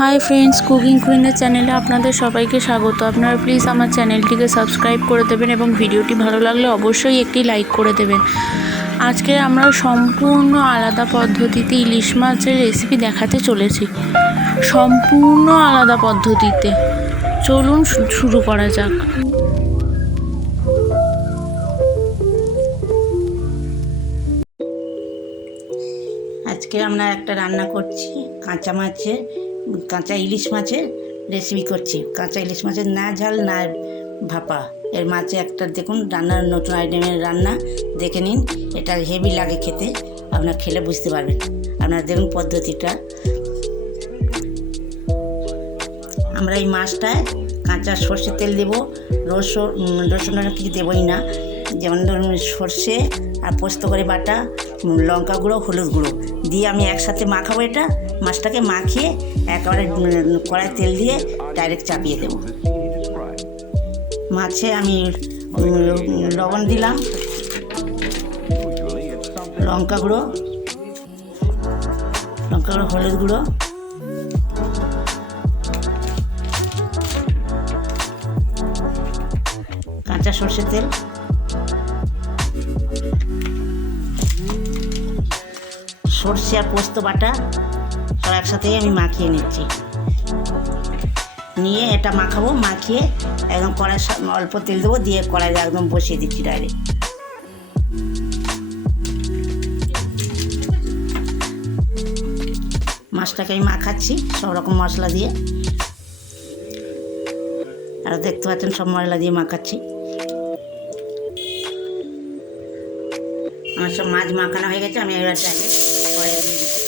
Hi friends, cooking কুইনের চ্যানেলে আপনাদের সবাইকে স্বাগত। আপনারা প্লিজ আমার চ্যানেলটিকে সাবস্ক্রাইব করে দেবেন এবং ভিডিওটি ভালো লাগলে অবশ্যই একটি লাইক করে দেবেন। আজকে আমরা সম্পূর্ণ আলাদা পদ্ধতিতে ইলিশ মাছের রেসিপি দেখাতে চলেছি, সম্পূর্ণ আলাদা পদ্ধতিতে। চলুন শুরু করা যাক। আজকে আমরা একটা রান্না করছি, কাঁচা ইলিশ মাছের রেসিপি করছি। কাঁচা ইলিশ মাছের না ঝাল না ভাপা, এর মাছে একটা দেখুন রান্নার নতুন আইটেমের রান্না, দেখে নিন। এটা হেভি লাগে খেতে, আপনারা খেলে বুঝতে পারবেন। আপনারা দেখুন পদ্ধতিটা। আমরা এই মাছটায় কাঁচা সর্ষের তেল দেবো, রসুন কিছু দেবই না। যেমন ধরুন সর্ষে আর পোস্ত করে বাটা, লঙ্কা গুঁড়ো, হলুদ গুঁড়ো দিয়ে আমি একসাথে মাখাবো। এটা মাছটাকে মাখিয়ে একেবারে কড়াই তেল দিয়ে ডাইরেক্ট চাপিয়ে দেবো। মাছে আমি লবণ দিলাম, লঙ্কা গুঁড়ো, হলুদ গুঁড়ো, কাঁচা সর্ষের তেল, সর্ষে আর পোস্ত বাটা সব একসাথেই আমি মাখিয়ে নিচ্ছি। নিয়ে এটা মাখাবো, মাখিয়ে একদম কড়াই অল্প তেল দেবো, দিয়ে কড়াইতে একদম বসিয়ে দিচ্ছি ডাইরেক্ট। মাছটাকে আমি মাখাচ্ছি সব রকম মশলা দিয়ে, আর দেখতে পাচ্ছেন সব মশলা দিয়ে মাখাচ্ছি। আমার সব মাছ মাখানো হয়ে গেছে, আমি এবার ডাইরেক্ট কড়াইয়ে দিয়ে দিচ্ছি।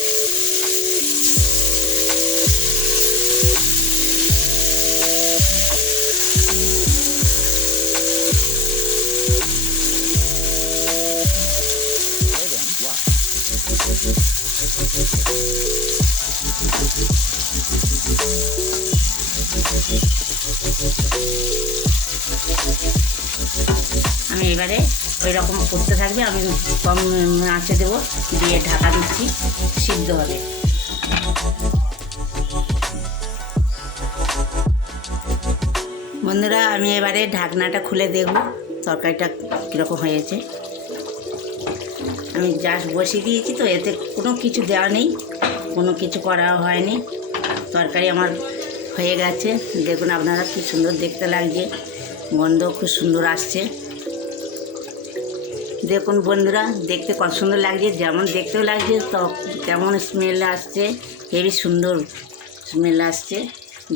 আমি এবারে ওই রকম করতে থাকবে, আমি কম আঁচে দেবো, দিয়ে ঢাকা দিচ্ছি, সিদ্ধ হবে। বন্ধুরা, আমি এবারে ঢাকনাটা খুলে দেখব তরকারিটা কীরকম হয়েছে। আমি জাস্ট বসিয়ে দিয়েছি, তো এতে কোনো কিছু দেওয়া নেই, কোনো কিছু করা হয়নি। তরকারি আমার হয়ে গেছে, দেখুন আপনারা কি সুন্দর দেখতে লাগছে, গন্ধ খুব সুন্দর আসছে। দেখুন বন্ধুরা, দেখতে কত সুন্দর লাগছে, যেমন দেখতেও লাগছে তো তেমন স্মেল আসছে, হেবি সুন্দর স্মেল আসছে।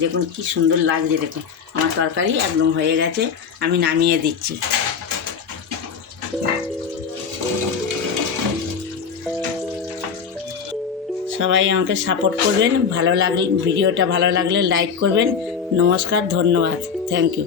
দেখুন কি সুন্দর লাগছে, দেখুন আমার তরকারি একদম হয়ে গেছে, আমি নামিয়ে দিচ্ছি। সবাই আমাকে সাপোর্ট করবেন, ভিডিওটা ভালো লাগলে লাইক করবেন। নমস্কার, ধন্যবাদ, থ্যাংক ইউ।